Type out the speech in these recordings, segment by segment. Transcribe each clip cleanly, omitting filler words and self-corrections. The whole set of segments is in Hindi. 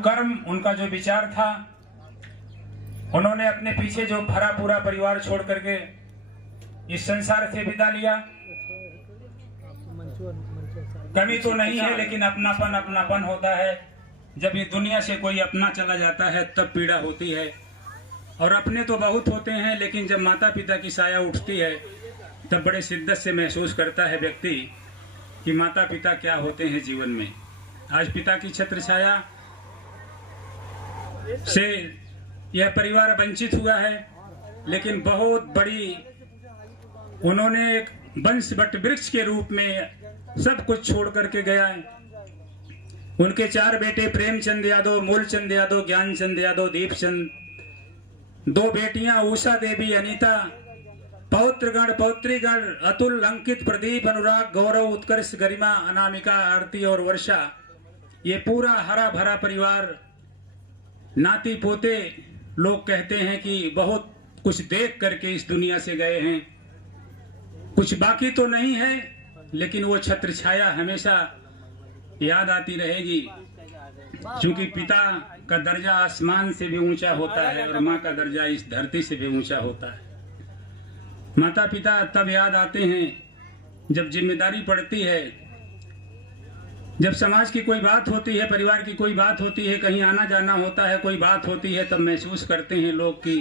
कर्म, उनका जो विचार था, उन्होंने अपने पीछे जो भरा पूरा परिवार छोड़ करके इस संसार से विदा लिया। कमी तो नहीं है, लेकिन अपनापन अपनापन होता है। जब ये दुनिया से कोई अपना चला जाता है तब पीड़ा होती है। और अपने तो बहुत होते हैं, लेकिन जब माता पिता की साया उठती है तब बड़े शिद्दत से महसूस करता है व्यक्ति कि माता पिता क्या होते हैं जीवन में। आज पिता की छत्र छाया से यह परिवार वंचित हुआ है, लेकिन बहुत बड़ी उन्होंने एक वंश वट वृक्ष के रूप में सब कुछ छोड़ करके गया है। उनके 4 बेटे प्रेमचंद यादव, मूलचंद यादव, ज्ञानचंद यादव, दीपचंद, 2 बेटियां उषा देवी, अनीता, पौत्रगण पौत्रीगण अतुल, अंकित, प्रदीप, अनुराग, गौरव, उत्कर्ष, गरिमा, अनामिका, आरती और वर्षा। ये पूरा हरा भरा परिवार, नाती पोते, लोग कहते हैं कि बहुत कुछ देख करके इस दुनिया से गए हैं। कुछ बाकी तो नहीं है, लेकिन वो छत्र छाया हमेशा याद आती रहेगी, क्योंकि पिता का दर्जा आसमान से भी ऊंचा होता है और माँ का दर्जा इस धरती से भी ऊंचा होता है। माता पिता तब याद आते हैं जब जिम्मेदारी पड़ती है, जब समाज की कोई बात होती है, परिवार की कोई बात होती है, कहीं आना जाना होता है, कोई बात होती है, तब महसूस करते हैं लोग कि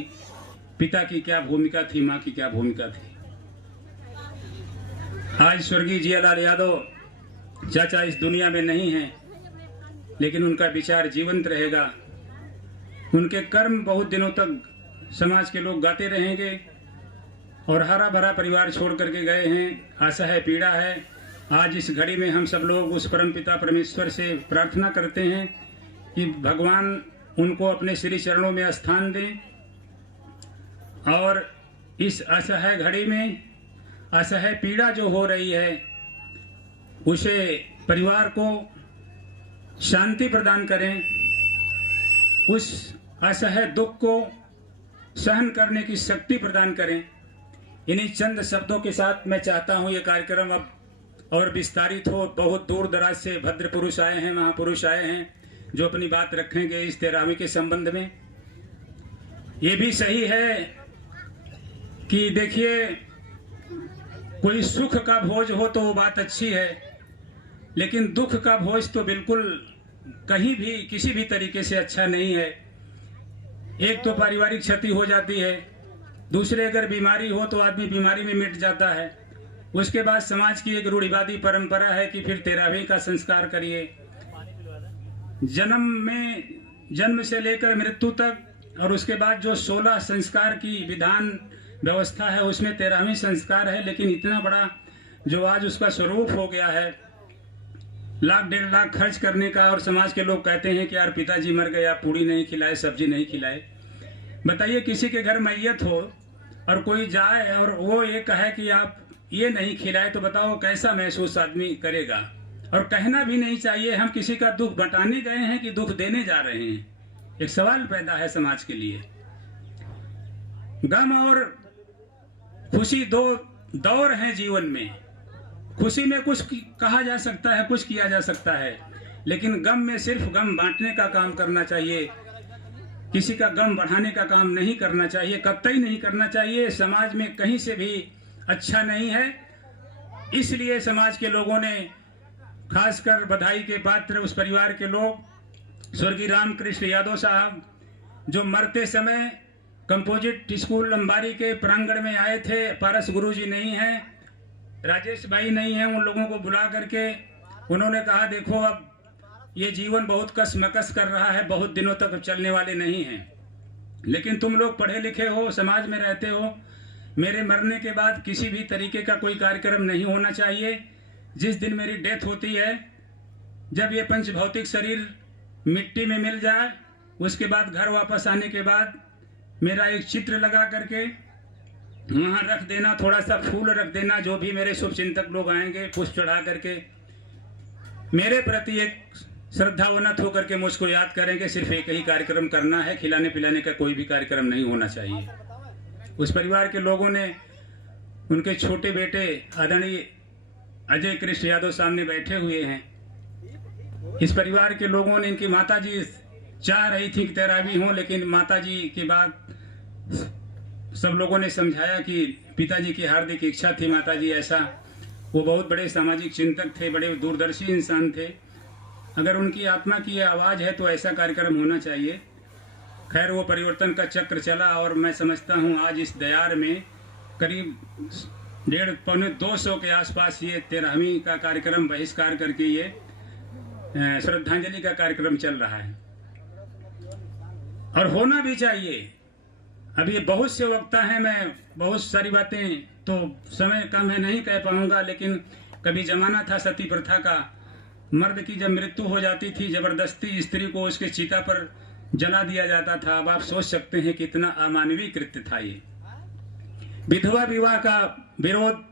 पिता की क्या भूमिका थी, माँ की क्या भूमिका थी। आज स्वर्गीय जियालाल यादव चाचा इस दुनिया में नहीं हैं, लेकिन उनका विचार जीवंत रहेगा। उनके कर्म बहुत दिनों तक समाज के लोग गाते रहेंगे। और हरा भरा परिवार छोड़ करके गए हैं, आशा है, पीड़ा है। आज इस घड़ी में हम सब लोग उस परम पिता परमेश्वर से प्रार्थना करते हैं कि भगवान उनको अपने श्री चरणों में स्थान दें और इस असह्य घड़ी में असह्य पीड़ा जो हो रही है उसे परिवार को शांति प्रदान करें, उस असह्य दुख को सहन करने की शक्ति प्रदान करें। इन्हीं चंद शब्दों के साथ मैं चाहता हूं ये कार्यक्रम अब और विस्तारित हो। बहुत दूर दराज से भद्र पुरुष आए हैं, महापुरुष आए हैं जो अपनी बात रखेंगे इस 13वीं के संबंध में। ये भी सही है कि देखिए, कोई सुख का भोज हो तो वो बात अच्छी है, लेकिन दुख का भोज तो बिल्कुल कहीं भी किसी भी तरीके से अच्छा नहीं है। एक तो पारिवारिक क्षति हो जाती है, दूसरे अगर बीमारी हो तो आदमी बीमारी में मिट जाता है। उसके बाद समाज की एक रूढ़िवादी परंपरा है कि फिर 13वीं का संस्कार करिए। जन्म से लेकर मृत्यु तक, और उसके बाद जो 16 संस्कार की विधान व्यवस्था है उसमें 13वीं संस्कार है। लेकिन इतना बड़ा जो आज उसका स्वरूप हो गया है, 1,00,000 1,50,000 लाख खर्च करने का, और समाज के लोग कहते हैं कि यार पिताजी मर गए, आप पूड़ी नहीं खिलाए, सब्जी नहीं खिलाए। बताइए, किसी के घर मैयत हो और कोई जाए और वो ये कहे कि आप ये नहीं खिलाए, तो बताओ कैसा महसूस आदमी करेगा। और कहना भी नहीं चाहिए, हम किसी का दुख बटाने गए हैं कि दुख देने जा रहे हैं। एक सवाल पैदा है समाज के लिए। गम और खुशी 2 दौर हैं जीवन में। खुशी में कुछ कहा जा सकता है, कुछ किया जा सकता है, लेकिन गम में सिर्फ गम बांटने का काम करना चाहिए, किसी का गम बढ़ाने का काम नहीं करना चाहिए, कतई नहीं करना चाहिए। समाज में कहीं से भी अच्छा नहीं है। इसलिए समाज के लोगों ने, खासकर बधाई के पात्र उस परिवार के लोग, स्वर्गीय रामकृष्ण यादव साहब, जो मरते समय कंपोजिट स्कूल लंबारी के प्रांगण में आए थे। पारस गुरुजी नहीं है, राजेश भाई नहीं है, उन लोगों को बुला करके उन्होंने कहा, देखो अब ये जीवन बहुत कसमकस कर रहा है, बहुत दिनों तक चलने वाले नहीं हैं, लेकिन तुम लोग पढ़े लिखे हो, समाज में रहते हो, मेरे मरने के बाद किसी भी तरीके का कोई कार्यक्रम नहीं होना चाहिए। जिस दिन मेरी डेथ होती है, जब ये पंच भौतिक शरीर मिट्टी में मिल जाए, उसके बाद घर वापस आने के बाद मेरा एक चित्र लगा करके वहाँ रख देना, थोड़ा सा फूल रख देना, जो भी मेरे शुभ चिंतक लोग आएंगे पुष्प चढ़ा करके मेरे प्रति एक श्रद्धावनत होकर के मुझको याद करेंगे। सिर्फ एक ही कार्यक्रम करना है, खिलाने पिलाने का कोई भी कार्यक्रम नहीं होना चाहिए। उस परिवार के लोगों ने, उनके छोटे बेटे आदरणीय अजय कृष्ण यादव सामने बैठे हुए हैं, इस परिवार के लोगों ने, इनकी माताजी चाह रही थी कि 13वीं हो, लेकिन माताजी के बाद सब लोगों ने समझाया कि पिताजी की हार्दिक इच्छा थी। माताजी ऐसा, वो बहुत बड़े सामाजिक चिंतक थे, बड़े दूरदर्शी इंसान थे। अगर उनकी आत्मा की आवाज़ है तो ऐसा कार्यक्रम होना चाहिए। खैर, वो परिवर्तन का चक्र चला और मैं समझता हूँ आज इस दयार में करीब 150-200 के आसपास ये 13वीं का कार्यक्रम बहिष्कार करके ये श्रद्धांजलि का कार्यक्रम चल रहा है, और होना भी चाहिए। अभी बहुत से वक्ता हैं, मैं बहुत सारी बातें तो समय कम है नहीं कह पाऊंगा, लेकिन कभी जमाना था सती प्रथा का। मर्द की जब मृत्यु हो जाती थी, जबरदस्ती स्त्री को उसके चिता पर जला दिया जाता था। अब आप सोच सकते हैं कितना अमानवीय कृत्य था ये। विधवा विवाह का विरोध,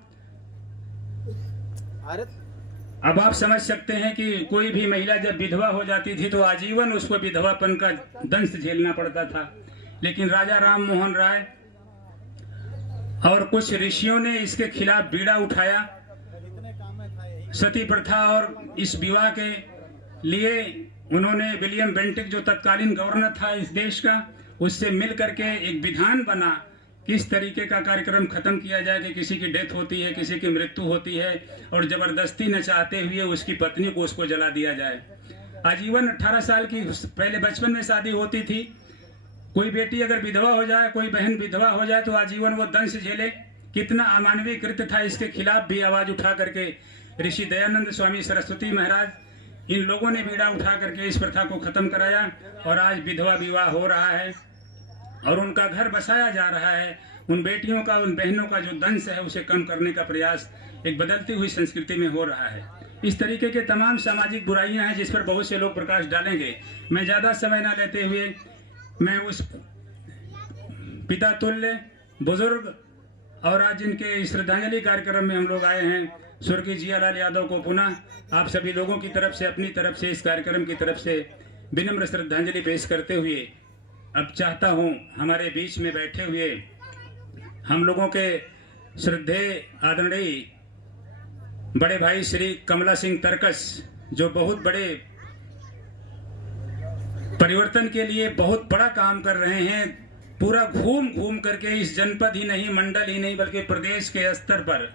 अब आप समझ सकते हैं कि कोई भी महिला जब विधवा हो जाती थी तो आजीवन उसको विधवापन का दंश झेलना पड़ता था। लेकिन राजा राम मोहन राय और कुछ ऋषियों ने इसके खिलाफ बीड़ा उठाया। सती प्रथा और इस विवाह के लिए उन्होंने विलियम बेंटिक, जो तत्कालीन गवर्नर था इस देश का, उससे मिल करके एक विधान बना किस तरीके का कार्यक्रम खत्म किया जाए कि किसी की डेथ होती है, किसी की मृत्यु होती है और जबरदस्ती न चाहते हुए उसकी पत्नी को उसको जला दिया जाए। आजीवन 18 साल की, पहले बचपन में शादी होती थी। कोई बेटी अगर विधवा हो जाए, कोई बहन विधवा हो जाए तो आजीवन वो दंश झेले। कितना अमानवीय कृत्य था। इसके खिलाफ भी आवाज उठा करके ऋषि दयानंद स्वामी सरस्वती महाराज, इन लोगों ने बीड़ा उठा करके इस प्रथा को खत्म कराया और आज विधवा विवाह हो रहा है और उनका घर बसाया जा रहा है। उन बेटियों का, उन बहनों का जो दंश है उसे कम करने का प्रयास एक बदलती हुई संस्कृति में हो रहा है। इस तरीके के तमाम सामाजिक बुराइयां हैं जिस पर बहुत से लोग प्रकाश डालेंगे। मैं ज्यादा समय न लेते हुए मैं उस पिता तुल्य बुजुर्ग और आज जिनके श्रद्धांजलि कार्यक्रम में हम लोग आए हैं, स्वर्गीय जियालाल यादव को पुनः आप सभी लोगों की तरफ से, अपनी तरफ से, इस कार्यक्रम की तरफ से विनम्र श्रद्धांजलि पेश करते हुए अब चाहता हूं हमारे बीच में बैठे हुए हम लोगों के श्रद्धेय आदरणीय बड़े भाई श्री कमला सिंह तरकस, जो बहुत बड़े परिवर्तन के लिए बहुत बड़ा काम कर रहे हैं। पूरा घूम घूम करके इस जनपद ही नहीं, मंडल ही नहीं, बल्कि प्रदेश के स्तर पर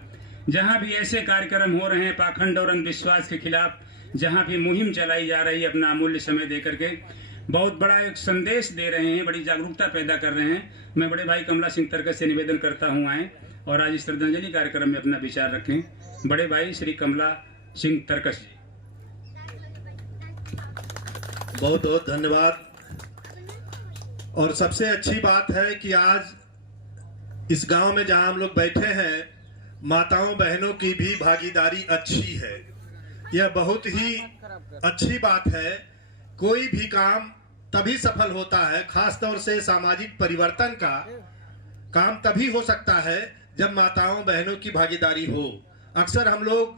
जहां भी ऐसे कार्यक्रम हो रहे हैं पाखंड और अंधविश्वास के खिलाफ, जहां भी मुहिम चलाई जा रही है, अपना अमूल्य समय दे करके बहुत बड़ा एक संदेश दे रहे हैं, बड़ी जागरूकता पैदा कर रहे हैं। मैं बड़े भाई कमला सिंह तरकस से निवेदन करता हूं आए और आज इस श्रद्धांजलि कार्यक्रम में अपना विचार रखें। बड़े भाई श्री कमला सिंह तरकस जी। बहुत बहुत धन्यवाद। और सबसे अच्छी बात है कि आज इस गांव में जहां हम लोग बैठे हैं, माताओं बहनों की भी भागीदारी अच्छी है। यह बहुत ही अच्छी बात है। कोई भी काम तभी सफल होता है, खास तौर से सामाजिक परिवर्तन का काम तभी हो सकता है जब माताओं बहनों की भागीदारी हो। अक्सर हम लोग,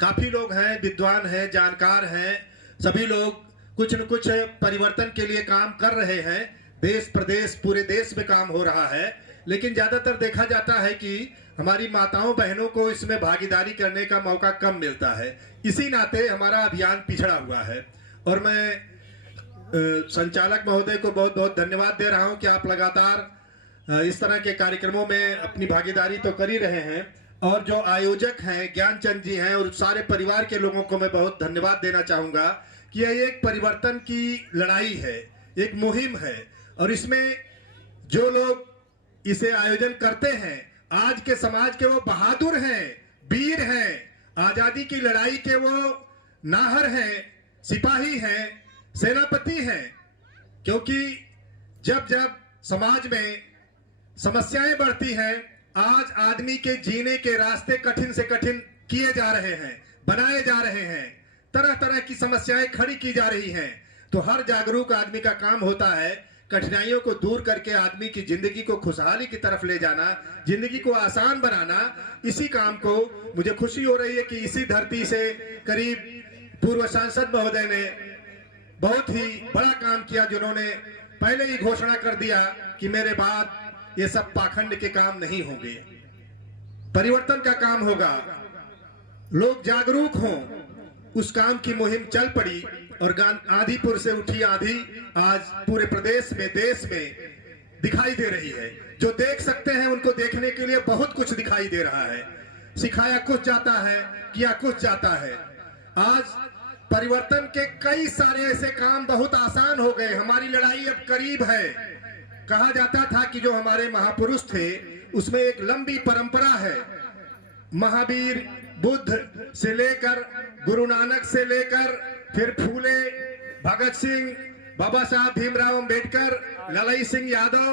काफी लोग हैं, विद्वान हैं, जानकार हैं, सभी लोग कुछ न कुछ परिवर्तन के लिए काम कर रहे हैं। देश प्रदेश पूरे देश में काम हो रहा है, लेकिन ज्यादातर देखा जाता है कि हमारी माताओं बहनों को इसमें भागीदारी करने का मौका कम मिलता है। इसी नाते हमारा अभियान पिछड़ा हुआ है और मैं संचालक महोदय को बहुत बहुत धन्यवाद दे रहा हूं कि आप लगातार इस तरह के कार्यक्रमों में अपनी भागीदारी तो कर ही रहे हैं। और जो आयोजक हैं ज्ञानचंद जी हैं और सारे परिवार के लोगों को मैं बहुत धन्यवाद देना चाहूंगा कि यह एक परिवर्तन की लड़ाई है, एक मुहिम है और इसमें जो लोग इसे आयोजन करते हैं आज के समाज के वो बहादुर हैं, वीर हैं, आजादी की लड़ाई के वो नाहर हैं, सिपाही हैं, सेनापति हैं। क्योंकि जब जब समाज में समस्याएं बढ़ती हैं, आज आदमी के जीने के रास्ते कठिन से कठिन किए जा रहे हैं, बनाए जा रहे हैं, तरह तरह की समस्याएं खड़ी की जा रही हैं। तो हर जागरूक आदमी का काम होता है कठिनाइयों को दूर करके आदमी की जिंदगी को खुशहाली की तरफ ले जाना, जिंदगी को आसान बनाना। इसी काम को मुझे खुशी हो रही है कि इसी धरती से करीब पूर्व सांसद महोदय ने बहुत ही बड़ा काम किया, जिन्होंने पहले ही घोषणा कर दिया कि मेरे बाद ये सब पाखंड के काम नहीं होंगे, परिवर्तन का काम होगा, लोग जागरूक हों। उस काम की मुहिम चल पड़ी और आदिपुर से उठी आंधी आज पूरे प्रदेश में, देश में दिखाई दे रही है। जो देख सकते हैं उनको देखने के लिए बहुत कुछ दिखाई दे रहा है। सिखाया कुछ जाता है, किया कुछ जाता है। आज परिवर्तन के कई सारे ऐसे काम बहुत आसान हो गए। हमारी लड़ाई अब करीब है। कहा जाता था कि जो हमारे महापुरुष थे उसमें एक लंबी परंपरा है। महावीर बुद्ध से लेकर गुरु नानक से लेकर फिर फूले, भगत सिंह, बाबा साहब भीमराव अंबेडकर, ललाई सिंह यादव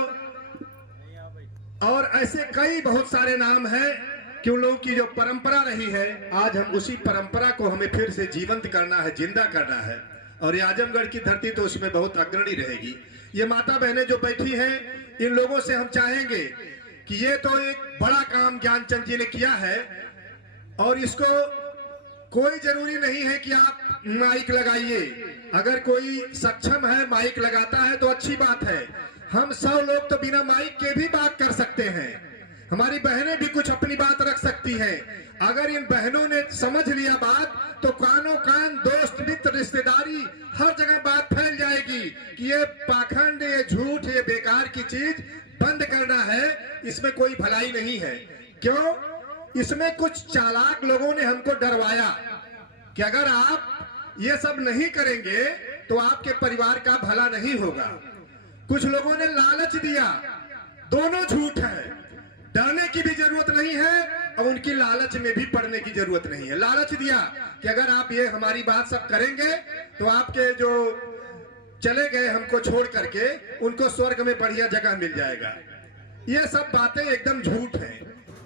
और ऐसे कई बहुत सारे नाम हैं कि उन लोगों की जो परंपरा रही है, आज हम उसी परंपरा को हमें फिर से जीवंत करना है, जिंदा करना है। और ये आजमगढ़ की धरती तो उसमें बहुत अग्रणी रहेगी। ये माता बहनें जो बैठी हैं, इन लोगों से हम चाहेंगे कि ये तो एक बड़ा काम ज्ञानचंद जी ने किया है और इसको कोई जरूरी नहीं है कि आप माइक लगाइए। अगर कोई सक्षम है, माइक लगाता है तो अच्छी बात है। हम 100 लोग तो बिना माइक के भी बात कर सकते हैं। हमारी बहनें भी कुछ अपनी बात रख सकती हैं। अगर इन बहनों ने समझ लिया बात तो कानों कान, दोस्त मित्र, रिश्तेदारी हर जगह बात फैल जाएगी कि ये पाखंड, ये झूठ, ये बेकार की चीज बंद करना है। इसमें कोई भलाई नहीं है। क्यों? इसमें कुछ चालाक लोगों ने हमको डरवाया कि अगर आप ये सब नहीं करेंगे तो आपके परिवार का भला नहीं होगा। कुछ लोगों ने लालच दिया। दोनों झूठ है। डरने की भी जरूरत नहीं है और उनकी लालच में भी पड़ने की जरूरत नहीं है। लालच दिया कि अगर आप ये हमारी बात सब करेंगे तो आपके जो चले गए हमको छोड़ करके, उनको स्वर्ग में बढ़िया जगह मिल जाएगा। ये सब बातें एकदम झूठ है।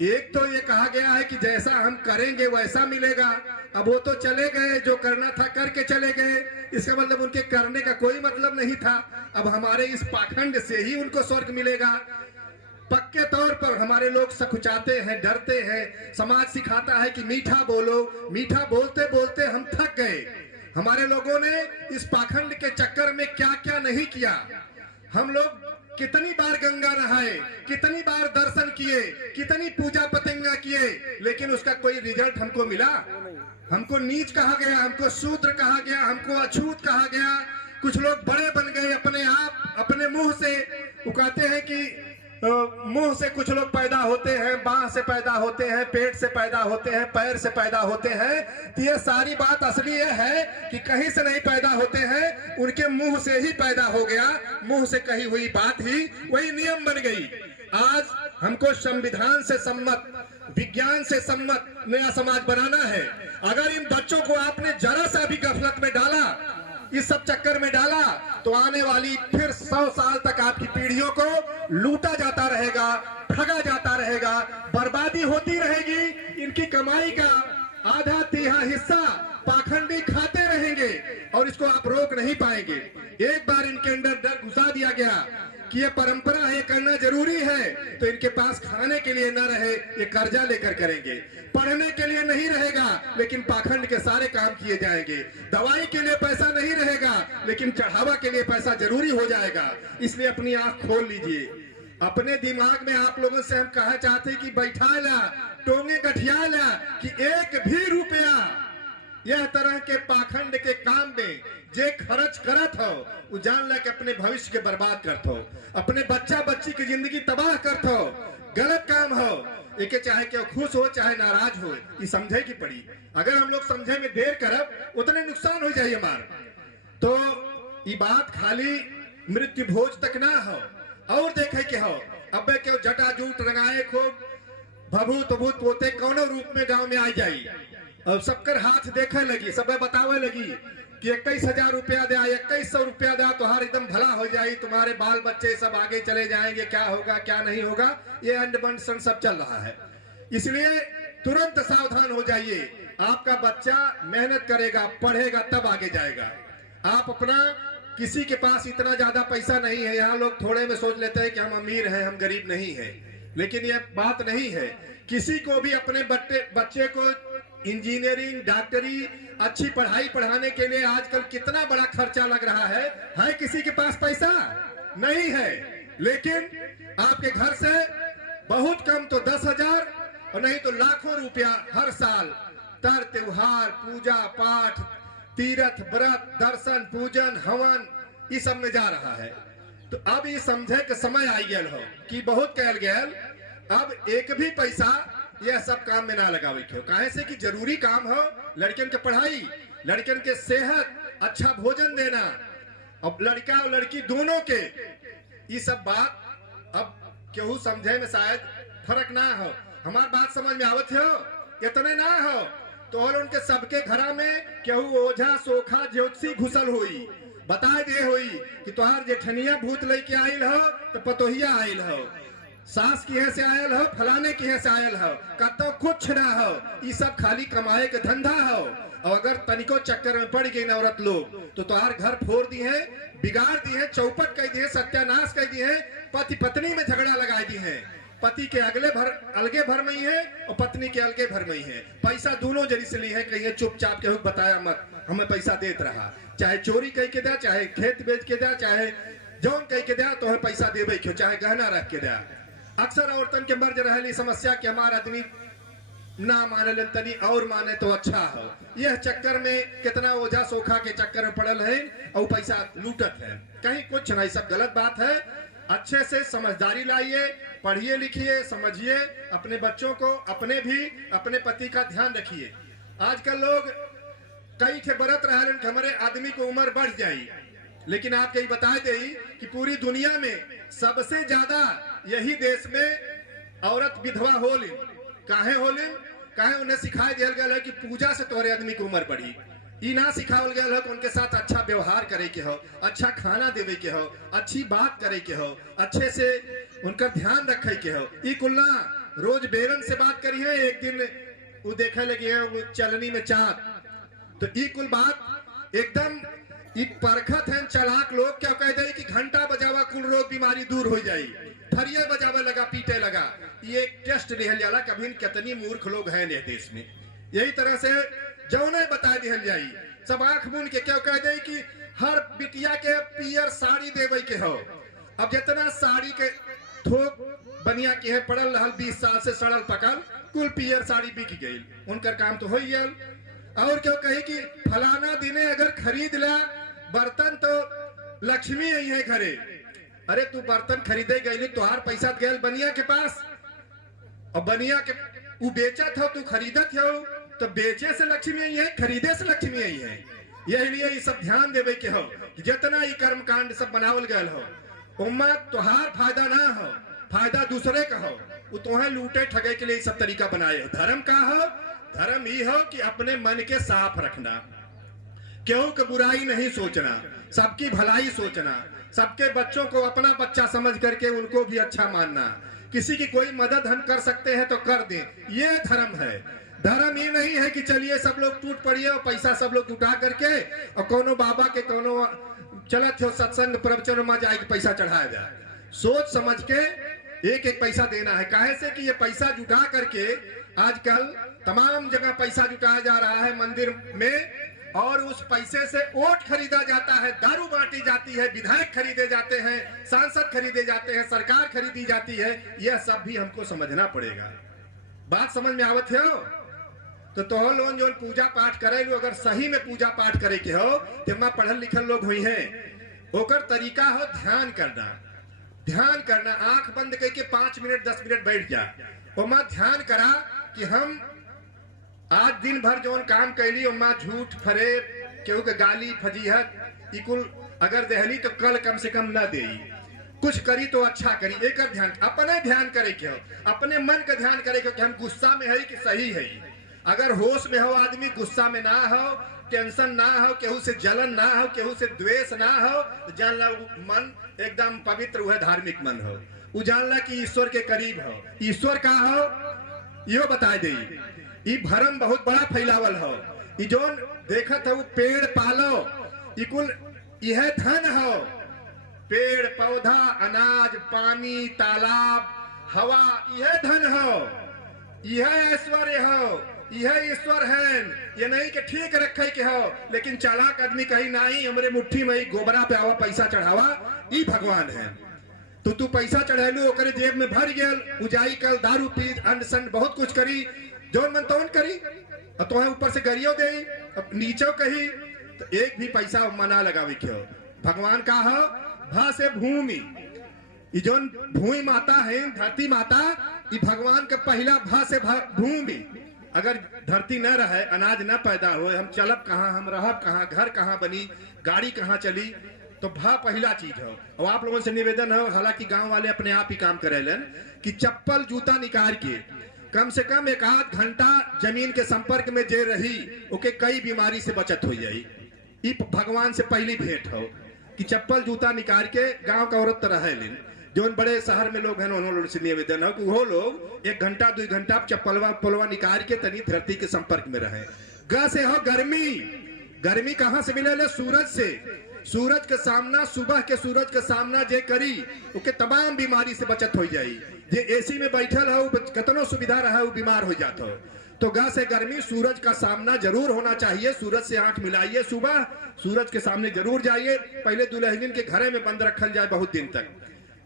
एक तो ये कहा गया है कि जैसा हम करेंगे वैसा मिलेगा। अब वो तो चले गए, जो करना था करके चले गए। इसका मतलब उनके करने का कोई मतलब नहीं था। अब हमारे इस पाखंड से ही उनको स्वर्ग मिलेगा। पक्के तौर पर हमारे लोग सकुचाते हैं, डरते हैं। समाज सिखाता है कि मीठा बोलो। मीठा बोलते बोलते हम थक गए। हमारे लोगों ने इस पाखंड के चक्कर में क्या क्या नहीं किया। हम लोग कितनी बार गंगा नहाए, कितनी बार दर्शन किए, कितनी पूजा पतंगा किए, लेकिन उसका कोई रिजल्ट हमको मिला? हमको नीच कहा गया, हमको शूद्र कहा गया, हमको अछूत कहा गया। कुछ लोग बड़े बन गए अपने आप, अपने मुंह से। वो कहते हैं कि मुंह से कुछ लोग पैदा होते हैं, बाह से पैदा होते हैं, पेट से पैदा होते हैं, पैर से पैदा होते हैं। तो ये सारी बात असली ये है कि कहीं से नहीं पैदा होते हैं, उनके मुंह से ही पैदा हो गया। मुंह से कही हुई बात ही वही नियम बन गई। आज हमको संविधान से सम्मत, विज्ञान से सम्मत नया समाज बनाना है। अगर इन बच्चों को आपने जरा सा भी गफलत में डाला, इस सब चक्कर में डाला, तो आने वाली फिर 100 साल तक आपकी पीढ़ियों को लूटा जाता रहेगा, ठगा जाता रहेगा, बर्बादी होती रहेगी। इनकी कमाई का आधा तिहाई हिस्सा पाखंडी खाते रहेंगे और इसको आप रोक नहीं पाएंगे। एक बार इनके अंदर डर घुसा दिया गया कि ये परंपरा है, करना जरूरी है, तो इनके पास खाने के लिए न रहे, ये कर्जा लेकर करेंगे। पढ़ने के लिए नहीं रहेगा, लेकिन पाखंड के सारे काम किए जाएंगे। दवाई के लिए पैसा नहीं रहेगा, लेकिन चढ़ावा के लिए पैसा जरूरी हो जाएगा। इसलिए अपनी आंख खोल लीजिए। अपने दिमाग में आप लोगों से हम कहा चाहते कि बैठा ला, टोंगे गठिया ला कि एक भी रुपया यह तरह के पाखंड के काम में जे खर्च करत हो, वो जान ला के अपने भविष्य के बर्बाद करत हो, अपने बच्चा बच्ची की जिंदगी तबाह करत हो। गलत काम हो। एक चाहे क्यों खुश हो चाहे नाराज हो, ये समझे की पड़ी। अगर हम लोग समझे में देर करब उतने नुकसान हो जाए हमार। तो ये बात खाली मृत्यु भोज तक ना हो और देखे के हो। अब क्यों जटा जूट रंगाए खूब भभूत भूत पोते कौनो रूप में गांव में आ जाई और सबकर हाथ देखे लगी, सब बतावे लगी कि 21,000 रुपया दे, 2100 रुपया दे तो हर एकदम भला हो जाए, तुम्हारे बाल बच्चे सब आगे चले जाएंगे। क्या होगा क्या नहीं होगा, ये अंडबंसन सब चल रहा है। इसलिए तुरंत सावधान हो जाइए। आपका बच्चा मेहनत करेगा, पढ़ेगा, तब आगे जाएगा। आप अपना, किसी के पास इतना ज्यादा पैसा नहीं है। यहाँ लोग थोड़े में सोच लेते हैं कि हम अमीर हैं, हम गरीब नहीं है, लेकिन यह बात नहीं है। किसी को भी अपने बच्चे को इंजीनियरिंग, डॉक्टरी, अच्छी पढ़ाई पढ़ाने के लिए आजकल कितना बड़ा खर्चा लग रहा है किसी के पास पैसा नहीं है, लेकिन आपके घर से बहुत कम तो 10,000 और नहीं तो लाखों रुपया हर साल तर त्योहार, पूजा पाठ, तीर्थ व्रत दर्शन पूजन हवन ये सब में जा रहा है। तो अब ये समझे कि समय आई गया हो कि बहुत कहल गया, अब एक भी पैसा यह सब काम में ना लगावे के हो। काहे से कि जरूरी काम हो लड़कियन के पढ़ाई, लड़कियन के सेहत, अच्छा भोजन देना, अब लड़का और लड़की दोनों के ये सब बात अब केहू समझे में शायद फर्क ना हो। हमार बात समझ में आवत हो, इतने ना हो तो उनके सबके घरा में केहू ओझा सोखा ज्योतिषी घुसल हुई, बता दे हुई कि तुहार जेठनिया भूत लेके आयल हो तो पतोहिया आयल हो, सास की से आयल हो, फलाने की से आयल हो, कतो कुछ ना हो, ये सब खाली कमाए के धंधा हो। और अगर तनिको चक्कर में पड़ गई औरत लोग तो तुहार घर फोड़ दी है, बिगाड़ दी है, चौपट कर दी है, सत्यानाश कर दी है, पति पत्नी में झगड़ा लगा दी है, पति के अलगे भर में ही है और पत्नी के अलगे भर में ही है। पैसा दोनों जरी से ली है, कहीं चुपचाप के बताया मत हमें पैसा देत रहा, चाहे चोरी कह के दे, चाहे खेत बेच के दे, चाहे जौन कह के दे तो है पैसा देवे क्यों, चाहे गहना रख के दे। अक्सर औरतन के मर्ज रहली समस्या कि हमारा आदमी ना माने ले तनी और माने तो अच्छा हो। यह चक्कर में कितना ओझा सोखा के चक्कर में पड़ल है और पैसा लूटत है। कहीं कुछ नहीं, सब गलत बात है। अच्छे से समझदारी लाइए, पढ़िए लिखिए, समझिए, अपने बच्चों को अपने भी अपने पति का ध्यान रखिए। आजकल लोग कई के बरत रहे कि हमारे आदमी को उम्र बढ़ जाए, लेकिन आप कहीं बता दे कि पूरी दुनिया में सबसे ज्यादा यही देश में औरत विधवा होली। काहे होली? काहे उन्हें सिखाया दिया गया है कि पूजा से तोहरे आदमी की उम्र बढ़ी। ई ना सिखावल गया है कि उनके साथ अच्छा व्यवहार करे के हो, अच्छा खाना देवे के हो, अच्छी बात करे के हो, अच्छे से उनका ध्यान रखे के हो। ई कुलना रोज बेरन से बात करी है, एक दिन वो देखे लगी है चलनी में चाँद, तो ई कुल बात एकदम परखत है। चालाक लोग क्या कह दे कि घंटा बजावा कुल रोग बीमारी दूर हो जाए, थरिये बजावे लगा, पीटे लगा। ये टेस्ट रहल जाला कभी कितनी मूर्ख लोग हैं देश में। यही तरह से जौने बता दिहल जाई, सब आंख मून के क्या कह दे कि हर बिटिया के पियर साड़ी देवे के हो। अब जितना साड़ी के थोक बनिया के है पड़ल रहल 20 साल से सड़ल पकल, कुल पियर साड़ी बिक गई, उनकर काम तो हो गया। और क्यों कही कि फलाना दिने अगर खरीद ला बर्तन तो लक्ष्मी आई है घरे। अरे तू बर्तन खरीदे गई, तुहार पैसा गए बनिया के पास, और बनिया के वो बेचत हो, तू खरीदत हो, तो बेचे से लक्ष्मी आई है, खरीदे से लक्ष्मी आई है। यही लिए ये सब ध्यान देवे के हो कि जितना ये कर्म कांड सब बनावल गए हो, उम्मा तुहार फायदा ना हो, फायदा दूसरे का हो। वो तुम्हें लूटे ठगे के लिए सब तरीका बनाए हो। धर्म का हो, धर्म ही हो कि अपने मन के साफ रखना, क्यों कि बुराई नहीं सोचना, सबकी भलाई सोचना, सबके बच्चों को अपना बच्चा समझ करके उनको भी अच्छा मानना, किसी की कोई मदद हम कर सकते हैं तो कर दें, ये धर्म है। धर्म ये नहीं है कि चलिए सब लोग टूट पड़िए और पैसा सब लोग उठा करके और कोनो बाबा के कोनो चलत हो सत्संग प्रवचन में जाए पैसा चढ़ाया जाए। सोच समझ के एक एक पैसा देना है। काहे से कि ये पैसा जुटा करके आजकल तमाम जगह पैसा जुटाया जा रहा है मंदिर में, और उस पैसे से वोट खरीदा जाता है, दारू बांटी जाती है, विधायक खरीदे जाते हैं, सांसद खरीदे जाते हैं, सरकार खरीदी जाती है। यह सब भी हमको समझना पड़ेगा। बात समझ में आवत है? तो लोग जो पूजा पाठ करे लो, अगर सही में पूजा पाठ करे के हो तो पढ़ल लिखल लोग हुई हैं, ओकर तरीका हो ध्यान करना। ध्यान करना, आंख बंद करके 5 मिनट 10 मिनट बैठ जा, ओमा ध्यान करा कि हम आज दिन भर जो काम कैली ओमा झूठ फरेब केहू के गाली फजीहत इकुल अगर दहली तो कल कम से कम न दे, कुछ करी तो अच्छा करी। एक ध्यान, अपने ध्यान करे के हो, अपने मन का ध्यान करे के कि हम गुस्सा में है कि सही है। अगर होश में हो आदमी, गुस्सा में ना हो, टेंशन ना हो, केहू से जलन ना हो, केहू से द्वेष ना हो, तो जान ला मन एकदम पवित्र हुआ, धार्मिक मन हो। वो जान ला कि ईश्वर के करीब हो। ईश्वर का हो यो बता दे। ये भरम बहुत बड़ा फैलावल हो। ये जो देखत हो पेड़ पालो, इकुल यह धन हो। पेड़ पौधा, अनाज, पानी, तालाब, हवा, यह धन हो, यह ऐश्वर्य हो, यह ईश्वर है। ये नहीं कि ठीक रखे के हो, लेकिन चालाक आदमी कहीं नहीं हमरे मुट्ठी में ही गोबरा पे आवा पैसा चढ़ावा, ये भगवान है। तो तू पैसा चढ़ेलू ओकरे जेब में भर गेल, उजाई कल, दारू पी, अंड संड बहुत कुछ करी, जो मन तौन करी, और तुम्हें ऊपर से गरियो दे, नीचे कही तो एक भी पैसा मना लगावे के हो। भगवान का हो भा से भूमि, ये जो भूमि माता है, धरती माता, ये भगवान का पहला भा से भूमि। अगर धरती न रहे, अनाज न पैदा हो, हम चलब कहाँ, हम रहब कहाँ, घर कहाँ बनी, गाड़ी कहाँ चली, तो भा पहला चीज हो। और आप लोगों से निवेदन हो, हालांकि गांव वाले अपने आप ही काम करेलन, कि चप्पल जूता निकाल के कम से कम 1 आध घंटा जमीन के संपर्क में जे रही, ओके कई बीमारी से बचत हो जाई। ये भगवान से पहली भेंट हो कि चप्पल जूता निकाल के गांव का औरत रहे लेन। जो बड़े शहर में लोग हैं उन्होंने से निवेदन हो कि वो लोग 1 घंटा 2 घंटा चप्पलवा पुलवा निकाल के तनी धरती के संपर्क में रहे। ग से हो गर्मी, गर्मी कहाँ से मिले? सूरज से। सूरज के सामना, सुबह के सूरज के सामना जे करी, उके तमाम बीमारी से बचत हो जाई। जे एसी में बैठल हो, कितनो सुविधा रहा, वो बीमार हो जाता हो। तो गा से गर्मी, सूरज का सामना जरूर होना चाहिए। सूरज से आंख मिलाइए, सुबह सूरज के सामने जरूर जाइए। पहले दुल्हन के घरे में बंद रखल जाए बहुत दिन तक,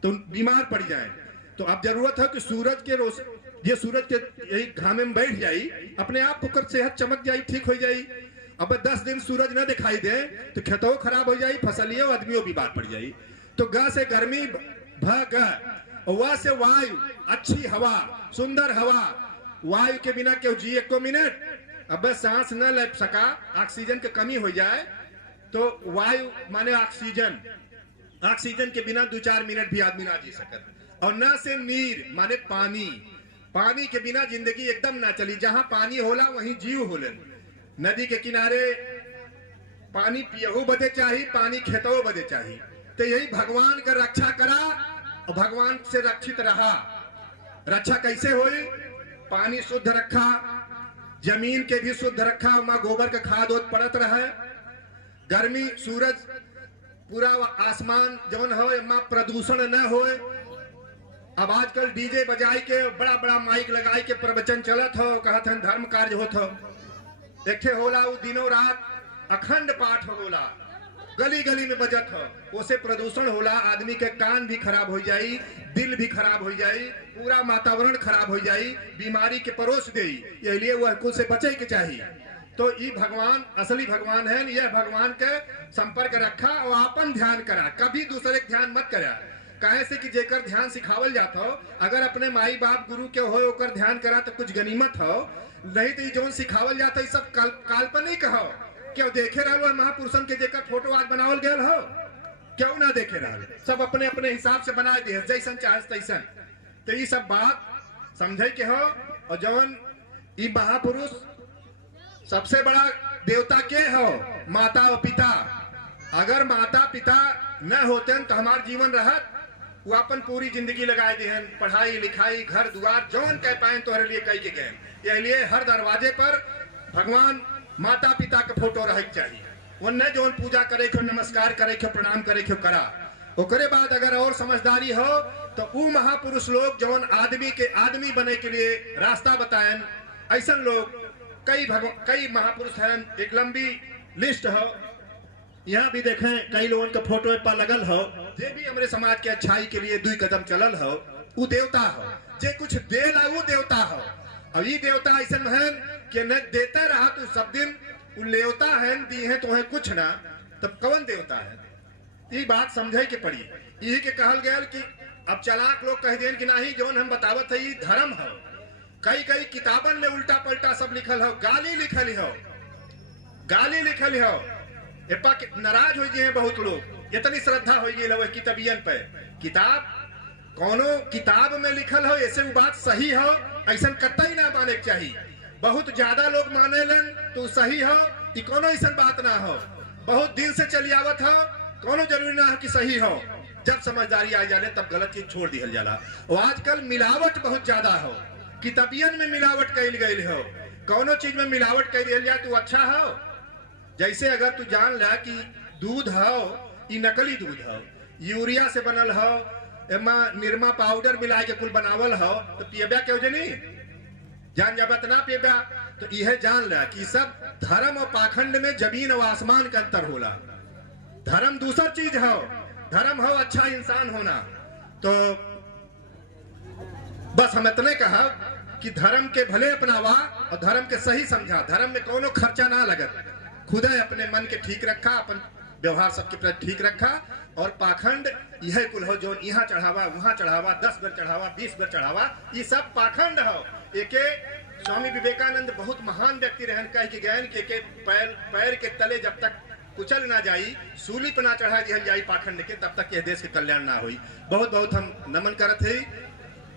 तो बीमार पड़ जाए। तो अब जरूरत है कि सूरज के ये सूरज के यही घामे में बैठ जाई, अपने आप ओकर सेहत चमक जाई, ठीक हो जाई। अब 10 दिन सूरज न दिखाई दे तो खेतों खराब हो जाई, फसलियों आदमियों बीमार पड़ जाई। तो ग से गर्मी, भ ग, वा से वायु, अच्छी हवा, सुंदर हवा। वायु के बिना क्यों जी 1 मिनट? अब सांस न ले सका, ऑक्सीजन की कमी हो जाए, तो वायु माने ऑक्सीजन, ऑक्सीजन के बिना 2-4 मिनट भी आदमी ना जी सकता। और न से नीर माने पानी, पानी के बिना जिंदगी एकदम ना चली। जहां पानी होला वहीं जीव होलन। नदी के किनारे पानी पियहू बदे चाहिए, पानी खेतों बदे चाहिए। तो यही भगवान का रक्षा करा और भगवान से रक्षित रहा। रक्षा कैसे हुई? पानी शुद्ध रखा, जमीन के भी शुद्ध रखा, वहां गोबर का खाद ओत पड़त रहे। गर्मी, सूरज, पूरा आसमान जौन हो, वहां प्रदूषण न हो। अब आजकल डीजे बजाई के, बड़ा बड़ा माइक लगाई के प्रवचन चलत हो, कहत हन धर्म कार्य होत हो। देखे होला वो दिनों रात अखंड पाठ होला, गली गली में बजत हो। उसे प्रदूषण होला, आदमी के कान भी खराब हो जाई, दिल भी खराब हो जाई, पूरा वातावरण खराब हो जाई, बीमारी के परोस देई। इसलिए वह कुल से बचे के चाहिए। तो ये भगवान असली भगवान है। यह भगवान के संपर्क रखा और अपन ध्यान करा, कभी दूसरे के ध्यान मत करा। कहे से कि जेकर ध्यान सिखावल जाता हो, अगर अपने माई बाप गुरु के हो ओकर ध्यान करा तो कुछ गनीमत हो। नहीं तो जो सिखावल जाता है सब काल्पनिक हो। क्यों देखे रहो महापुरुषन के जेकर फोटो आज बनावल गया हो? क्यों ना देखे रहो? सब अपने अपने हिसाब से बना दिए, जैसन चाहे तैसन। तो ये सब बात समझे के हो। और जौन ये महापुरुष सबसे बड़ा देवता के हो, माता और पिता। अगर माता पिता न होते तो हमार जीवन रहत, वो अपन पूरी जिंदगी लगाए दिहन, पढ़ाई लिखाई घर दुआर जौन कह पाए तोहरे लिए कह के गए। इसलिए हर दरवाजे पर भगवान माता पिता के फोटो रहे चाहिए। उन्हें जो पूजा करे क्यों, नमस्कार करे क्यों, प्रणाम करे क्यों करा। ओकरे बाद अगर और समझदारी हो तो वो महापुरुष लोग जौन आदमी के आदमी बने के लिए रास्ता बताएं, ऐसा लोग कई महापुरुष हैं। एक लंबी लिस्ट हो, यहाँ भी देखें कई लोगों का फोटो पर लगल हो। जे भी हमारे समाज के अच्छाई के लिए 2 कदम चलल हो, वो देवता हो। जे कुछ देला वो देवता हो। अब ये देवता ऐसा है कि न देता रहा तो सब दिन वो लेवता है, दी है तो है कुछ ना, तब कौन देवता है? ये बात समझे के पड़ी। यही के कहल गया कि अब चलाक लोग कह दें कि नहीं जोन हम बतावत है ये धर्म हो। कई किताबन में उल्टा पलटा सब लिखल हो, गाली लिखल हो, गाली लिखल हो। एपा नाराज हो गए बहुत लोग, इतनी श्रद्धा हो गई किताबियन पे। किताब कोनो किताब में लिखल हो ऐसे वो बात सही हो, ऐसा कतई ना माने चाहिए। बहुत ज्यादा लोग माने लन तो सही हो, कि कोनो ऐसा बात ना हो। बहुत दिन से चली आवत हो, कोनो जरूरी ना हो कि सही हो। जब समझदारी आ जाए तब गलत चीज छोड़ दिया जाला। और आजकल मिलावट बहुत ज्यादा हो, किताबियन में मिलावट कैल गई हो। कोनो चीज में मिलावट कर दिया जाए तो अच्छा हो। जैसे अगर तू जान ला कि दूध हो ये नकली दूध हो, यूरिया से बनल हो, एमा निरमा पाउडर मिला के कुल बनावल हो, तो पियबा क्यों जनी? जान जब ना पियबा तो यह जान ला कि सब धर्म और पाखंड में जमीन और आसमान का अंतर होला। धर्म दूसर चीज हो, धर्म हो अच्छा इंसान होना। तो बस हम इतने कहा कि धर्म के भले अपनावा और धर्म के सही समझा। धर्म में कोनो खर्चा ना लगत, खुद अपने मन के ठीक रखा, अपन व्यवहार सबके प्रति ठीक रखा। और पाखंड यह कुल हो जो यहाँ चढ़ावा वहाँ चढ़ावा, 10 बार चढ़ावा 20 बार चढ़ावा, ये सब पाखंड हो। एके स्वामी विवेकानंद बहुत महान व्यक्ति रहन कह के गयन के पैर के तले जब तक कुचल ना जाई, सूली पर ना चढ़ा दिहल जाई पाखंड के, तब तक यह देश के कल्याण ना हुई। बहुत बहुत हम नमन करत है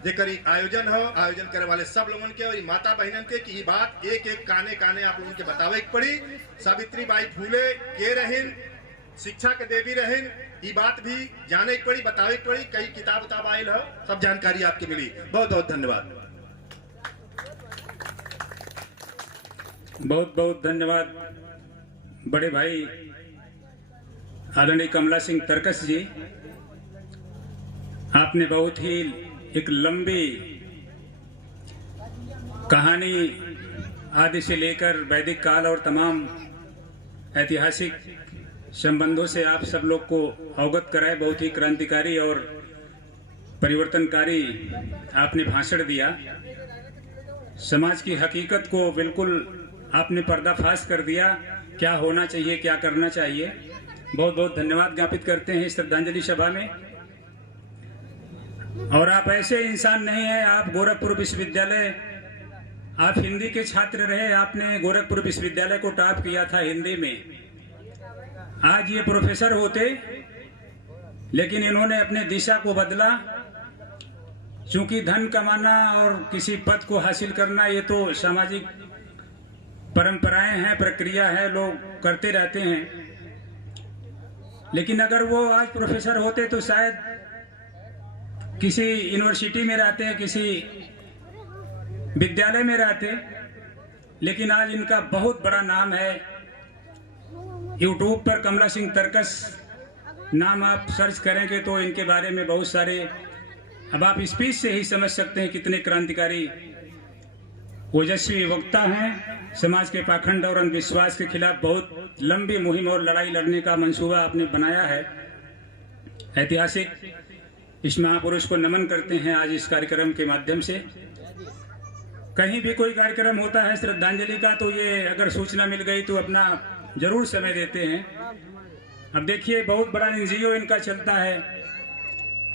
जेकर आयोजन हो, आयोजन करे वाले सब लोगन के और माता बहनन के कि बात एक एक काने काने आप लोगन के बतावे के पड़ी। सावित्री बाई फूले के रहिन, शिक्षा के देवी रहिन, ये बात भी जाने की पड़ी, बतावे की पड़ी। कई किताब उताब आयल हो, सब जानकारी आपके मिली। बहुत बहुत धन्यवाद। बहुत बहुत धन्यवाद बड़े भाई आदरणीय कमला सिंह तरकस जी। आपने बहुत ही एक लंबी कहानी आदि से लेकर वैदिक काल और तमाम ऐतिहासिक संबंधों से आप सब लोग को अवगत कराए। बहुत ही क्रांतिकारी और परिवर्तनकारी आपने भाषण दिया। समाज की हकीकत को बिल्कुल आपने पर्दाफाश कर दिया, क्या होना चाहिए, क्या करना चाहिए। बहुत बहुत धन्यवाद ज्ञापित करते हैं इस श्रद्धांजलि सभा में। और आप ऐसे इंसान नहीं हैं, आप गोरखपुर विश्वविद्यालय, आप हिंदी के छात्र रहे, आपने गोरखपुर विश्वविद्यालय को टॉप किया था हिंदी में। आज ये प्रोफेसर होते, लेकिन इन्होंने अपने दिशा को बदला। चूंकि धन कमाना और किसी पद को हासिल करना ये तो सामाजिक परंपराएं हैं, प्रक्रिया है, लोग करते रहते हैं। लेकिन अगर वो आज प्रोफेसर होते तो शायद किसी यूनिवर्सिटी में रहते, किसी विद्यालय में रहते। लेकिन आज इनका बहुत बड़ा नाम है। यूट्यूब पर कमला सिंह तरकस नाम आप सर्च करेंगे तो इनके बारे में बहुत सारे, अब आप स्पीच से ही समझ सकते हैं कितने क्रांतिकारी ओजस्वी वक्ता हैं। समाज के पाखंड और अंधविश्वास के खिलाफ बहुत लंबी मुहिम और लड़ाई लड़ने का मंसूबा आपने बनाया है। ऐतिहासिक इस महापुरुष को नमन करते हैं आज इस कार्यक्रम के माध्यम से। कहीं भी कोई कार्यक्रम होता है श्रद्धांजलि का तो ये अगर सूचना मिल गई तो अपना जरूर समय देते हैं। अब देखिए बहुत बड़ा एनजीओ इनका चलता है,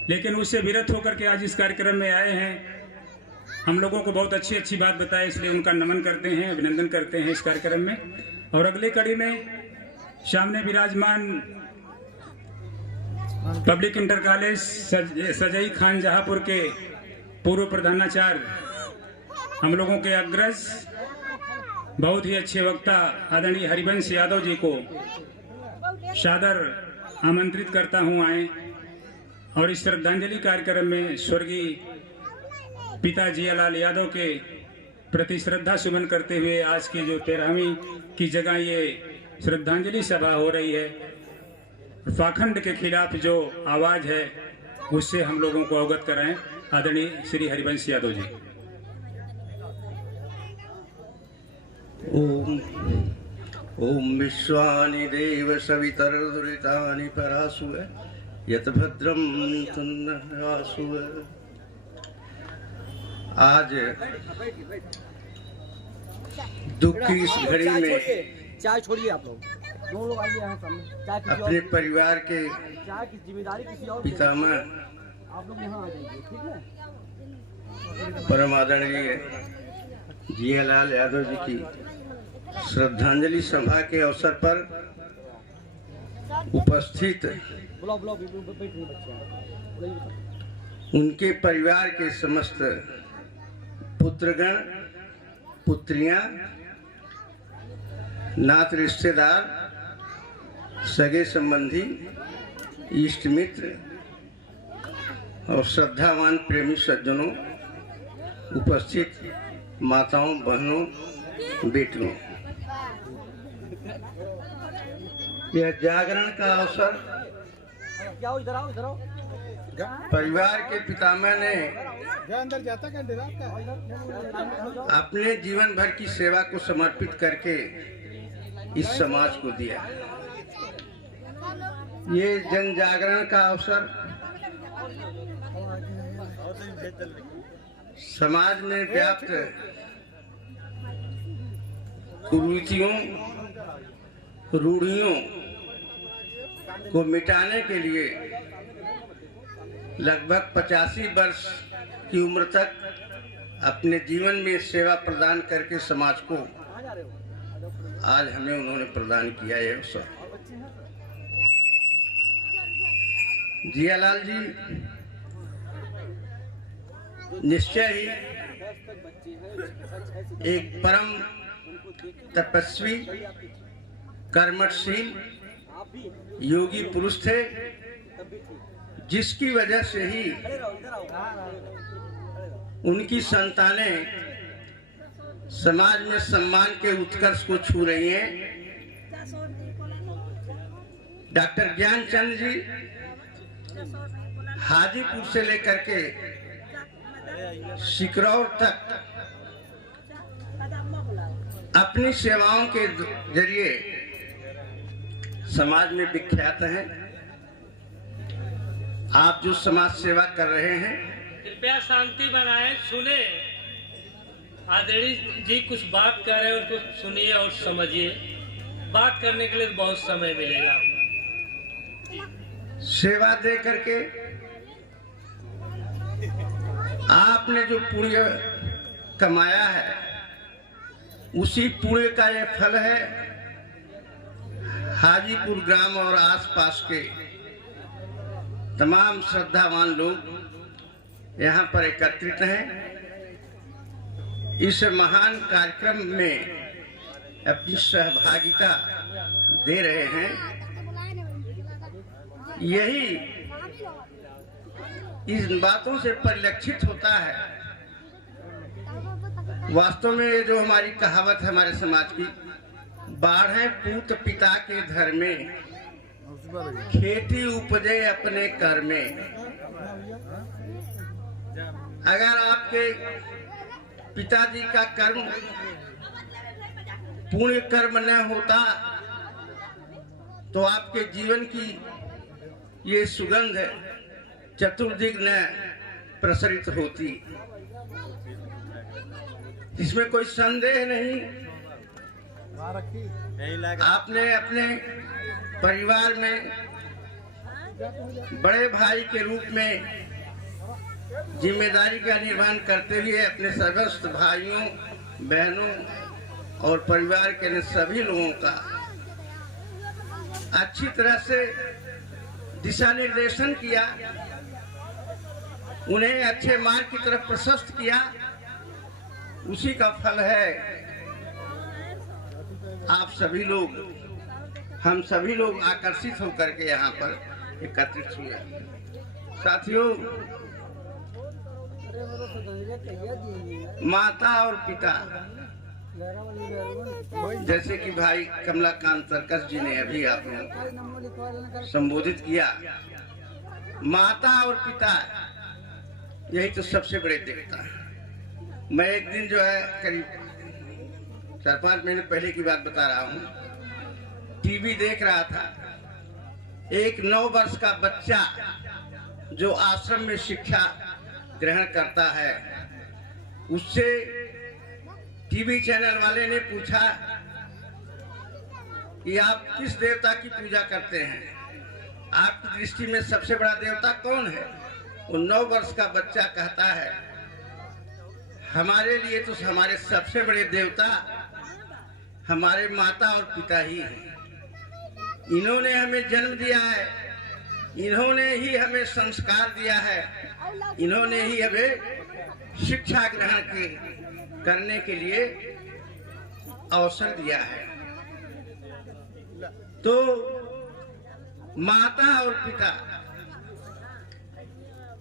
लेकिन उससे विरत होकर के आज इस कार्यक्रम में आए हैं। हम लोगों को बहुत अच्छी अच्छी बात बताए, इसलिए उनका नमन करते हैं, अभिनंदन करते हैं इस कार्यक्रम में। और अगली कड़ी में सामने विराजमान पब्लिक इंटर कॉलेज सजई खान जहापुर के पूर्व प्रधानाचार्य, हम लोगों के अग्रज, बहुत ही अच्छे वक्ता आदरणीय हरिवंश यादव जी को सादर आमंत्रित करता हूं आए और इस श्रद्धांजलि कार्यक्रम में स्वर्गीय पिता जियालाल यादव के प्रति श्रद्धा सुमन करते हुए आज की जो 13वीं की जगह ये श्रद्धांजलि सभा हो रही है, पाखंड के खिलाफ जो आवाज है उससे हम लोगों को अवगत कराएं। आदरणीय श्री हरिवंश यादव जी। ओम ओम विश्वानि देव सवितर्दुरितानि परासु यत भद्रम तुन्नहासु। आज दुख की इस घड़ी में चाय छोड़िए, आप लोग दोनों लोग आइए यहाँ सामने। चाय किसी अपने और, परिवार के चाय की जिम्मेदारी किसी और पितामह आप लोग यहाँ आ जाइए, ठीक है। परम आदरणीय जियालाल यादव जी की श्रद्धांजलि सभा के अवसर पर उपस्थित बुलाओ बुलाओ, बैठिए बच्चे। उनके परिवार के समस्त पुत्रगण, पुत्रियां, नात रिश्तेदार, सगे संबंधी, इष्ट मित्र और श्रद्धावान प्रेमी सज्जनों, उपस्थित माताओं, बहनों, बेटियों, यह जागरण का अवसर क्या हो, इधर आओ, इधर आओ। परिवार के पितामह ने अंदर जाता अपने जीवन भर की सेवा को समर्पित करके इस समाज को दिया। ये जन जागरण का अवसर समाज में व्याप्त कुरीतियों रूढ़ियों को मिटाने के लिए लगभग 85 वर्ष की उम्र तक अपने जीवन में सेवा प्रदान करके समाज को आज हमें उन्होंने प्रदान किया है अवसर। जियालाल जी निश्चय ही एक परम तपस्वी, कर्मठशील योगी पुरुष थे, जिसकी वजह से ही उनकी संतानें समाज में सम्मान के उत्कर्ष को छू रही हैं। डॉक्टर ज्ञानचंद जी हाजीपुर से लेकर के सिकरौर तक अपनी सेवाओं के जरिए समाज में विख्यात हैं। आप जो समाज सेवा कर रहे हैं, कृपया शांति बनाए, सुने। आदरणीय जी कुछ बात कर रहे हैं, उनको सुनिए और समझिए। बात करने के लिए बहुत समय मिलेगा। सेवा दे करके आपने जो पुण्य कमाया है, उसी पुण्य का ये फल है। हाजीपुर ग्राम और आसपास के तमाम श्रद्धावान लोग यहाँ पर एकत्रित हैं। इस महान कार्यक्रम में अपनी सहभागिता दे रहे हैं। यही इन बातों से परिलक्षित होता है। वास्तव में ये जो हमारी कहावत है हमारे समाज की, बाढ़े पूत पिता के घर में, खेती उपजे अपने कर में। अगर आपके पिताजी का कर्म पुण्य कर्म न होता तो आपके जीवन की ये सुगंध चतुर्दिक न प्रसरित होती। इसमें कोई संदेह नहीं। आपने अपने परिवार में बड़े भाई के रूप में जिम्मेदारी का निर्वहन करते हुए अपने समस्त भाइयों, बहनों और परिवार के अन्य सभी लोगों का अच्छी तरह से दिशा निर्देशन किया, उन्हें अच्छे मार्ग की तरफ प्रशस्त किया। उसी का फल है आप सभी लोग, हम सभी लोग आकर्षित होकर के यहाँ पर एकत्रित हुए। साथियों, माता और पिता, जैसे कि भाई कमलाकांत तरकस जी ने अभी आप लोगों को संबोधित किया, माता और पिता यही तो सबसे बड़े देवता है। मैं एक दिन जो है करीब 4-5 महीने पहले की बात बता रहा हूँ, टीवी देख रहा था। एक 9 वर्ष का बच्चा जो आश्रम में शिक्षा ग्रहण करता है, उससे टीवी चैनल वाले ने पूछा कि आप किस देवता की पूजा करते हैं, आपकी दृष्टि में सबसे बड़ा देवता कौन है? वो 9 वर्ष का बच्चा कहता है, हमारे लिए तो हमारे सबसे बड़े देवता हमारे माता और पिता ही हैं। इन्होंने हमें जन्म दिया है, इन्होंने ही हमें संस्कार दिया है, इन्होंने ही हमें शिक्षा ग्रहण करने के लिए अवसर दिया है। तो माता और पिता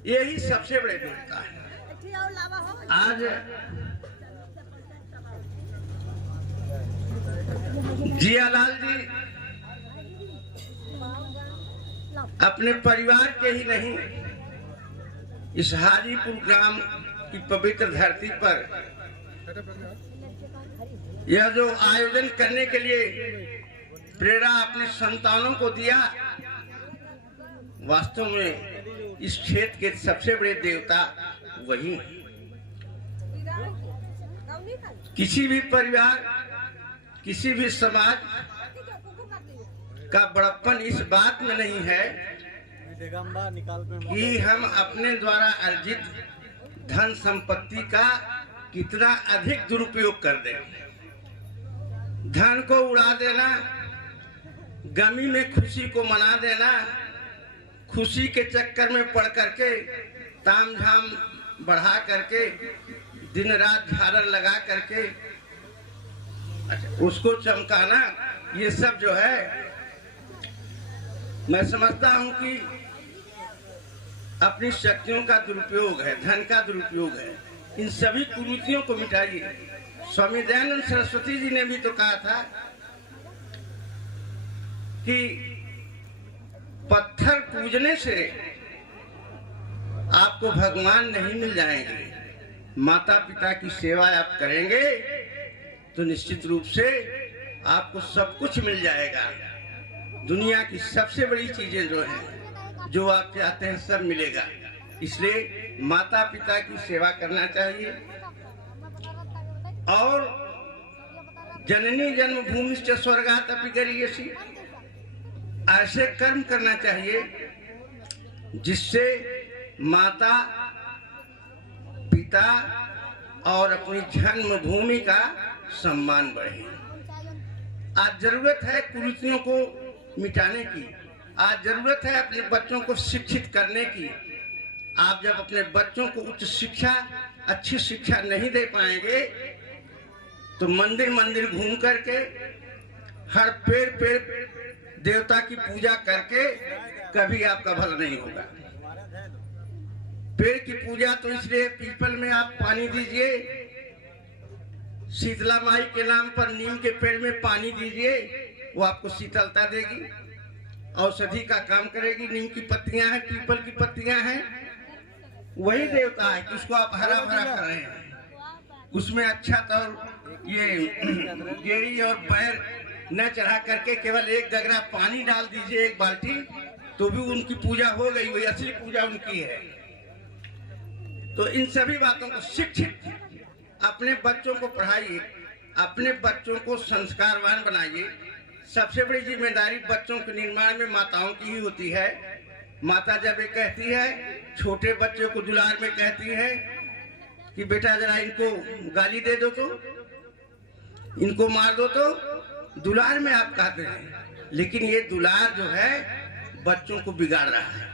यही सबसे बड़े देवता है। आज जियालाल जी अपने परिवार के ही नहीं, इस हाजीपुर ग्राम की पवित्र धरती पर यह जो आयोजन करने के लिए प्रेरणा अपने संतानों को दिया, वास्तव में इस क्षेत्र के सबसे बड़े देवता वही हैं। किसी भी परिवार, किसी भी समाज का बड़प्पन इस बात में नहीं है कि हम अपने द्वारा अर्जित धन संपत्ति का कितना अधिक दुरुपयोग कर दें। धन को उड़ा देना, गमी में खुशी को मना देना, खुशी के चक्कर में पड़ करके ताम झाम बढ़ा करके दिन रात झालर लगा करके उसको चमकाना, ये सब जो है मैं समझता हूं कि अपनी शक्तियों का दुरुपयोग है, धन का दुरुपयोग है। इन सभी कुरीतियों को मिटाइए। स्वामी दयानंद सरस्वती जी ने भी तो कहा था कि पत्थर पूजने से आपको भगवान नहीं मिल जाएंगे, माता पिता की सेवा आप करेंगे तो निश्चित रूप से आपको सब कुछ मिल जाएगा। दुनिया की सबसे बड़ी चीजें जो हैं, जो आप चाहते हैं, सब मिलेगा। इसलिए माता पिता की सेवा करना चाहिए और जननी जन्मभूमि से स्वर्गात अपि गरीयसी, ऐसे कर्म करना चाहिए जिससे माता पिता और अपनी जन्मभूमि का सम्मान बढ़े। आज जरूरत है कुरीतियों को मिटाने की, आज जरूरत है अपने बच्चों को शिक्षित करने की। आप जब अपने बच्चों को उच्च शिक्षा, अच्छी शिक्षा नहीं दे पाएंगे तो मंदिर मंदिर घूम करके, हर पेड़ देवता की पूजा करके कभी आपका भला नहीं होगा। पेड़ की पूजा तो इसलिए, पीपल में आप पानी दीजिए, शीतला माई के नाम पर नीम के पेड़ में पानी दीजिए, वो आपको शीतलता देगी, औषधि का काम करेगी। नीम की पत्तियां हैं, पीपल की पत्तियां हैं, वही देवता है कि उसको आप हरा भरा कर रहे हैं। उसमें अच्छा तो ये गेड़ी और पैर न चढ़ा करके केवल एक गगरा पानी डाल दीजिए, एक बाल्टी, तो भी उनकी पूजा हो गई, वही असली पूजा उनकी है। तो इन सभी बातों को शिक्षित अपने बच्चों को पढ़ाइए, अपने बच्चों को संस्कारवान बनाइए। सबसे बड़ी जिम्मेदारी बच्चों के निर्माण में माताओं की ही होती है। माता जब ये कहती है, छोटे बच्चों को दुलार में कहती है कि बेटा जरा इनको गाली दे दो, तो इनको मार दो, तो दुलार में आप कहते हैं। लेकिन ये दुलार जो है बच्चों को बिगाड़ रहा है।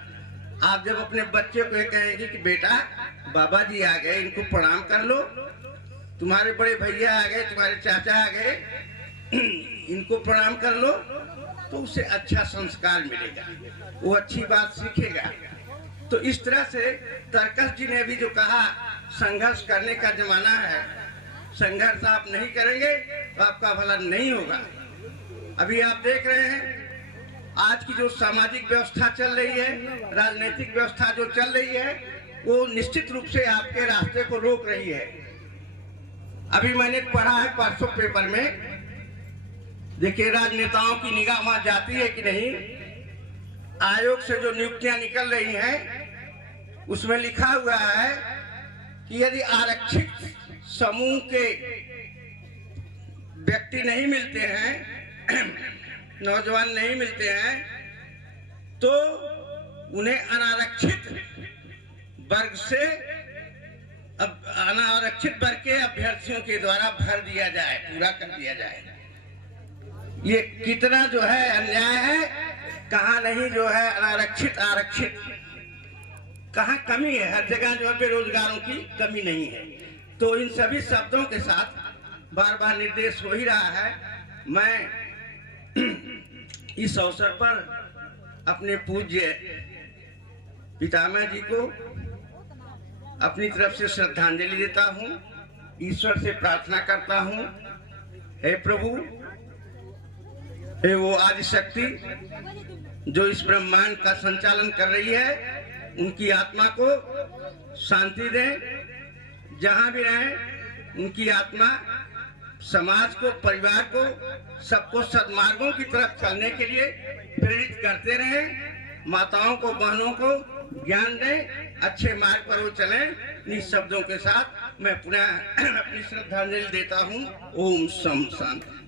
आप जब अपने बच्चे को ये कहेंगे कि बेटा बाबा जी आ गए, इनको प्रणाम कर लो, तुम्हारे बड़े भैया आ गए, तुम्हारे चाचा आ गए, इनको प्रणाम कर लो, तो उसे अच्छा संस्कार मिलेगा, वो अच्छी बात सीखेगा। तो इस तरह से तरकस जी ने भी जो कहा, संघर्ष करने का जमाना है, संघर्ष आप नहीं करेंगे तो आपका भला नहीं होगा। अभी आप देख रहे हैं आज की जो सामाजिक व्यवस्था चल रही है, राजनीतिक व्यवस्था जो चल रही है, वो निश्चित रूप से आपके रास्ते को रोक रही है। अभी मैंने पढ़ा है परसों पेपर में, देखिए राजनेताओं की निगाह वहां जाती है कि नहीं। आयोग से जो नियुक्तियां निकल रही हैं उसमें लिखा हुआ है कि यदि आरक्षित समूह के व्यक्ति नहीं मिलते हैं, नौजवान नहीं मिलते हैं, तो उन्हें अनारक्षित वर्ग से, अब अनारक्षित वर्ग के अभ्यर्थियों के द्वारा भर दिया जाए, पूरा कर दिया जाए। ये कितना जो है अन्याय है, कहाँ नहीं जो है अनारक्षित आरक्षित, कहाँ कमी है। हर जगह जो है बेरोजगारों की कमी नहीं है। तो इन सभी शब्दों के साथ बार बार निर्देश हो ही रहा है। मैं इस अवसर पर अपने पूज्य पितामह जी को अपनी तरफ से श्रद्धांजलि देता हूँ, ईश्वर से प्रार्थना करता हूँ, हे प्रभु, हे वो आदि शक्ति जो इस ब्रह्मांड का संचालन कर रही है, उनकी आत्मा को शांति दें। जहां भी रहें उनकी आत्मा समाज को, परिवार को, सबको सद्मार्गों की तरफ चलने के लिए प्रेरित करते रहें। माताओं को, बहनों को ज्ञान दें, अच्छे मार्ग पर वो चलें। इन शब्दों के साथ मैं पुनः अपनी श्रद्धांजलि देता हूँ। ओम सम शांति।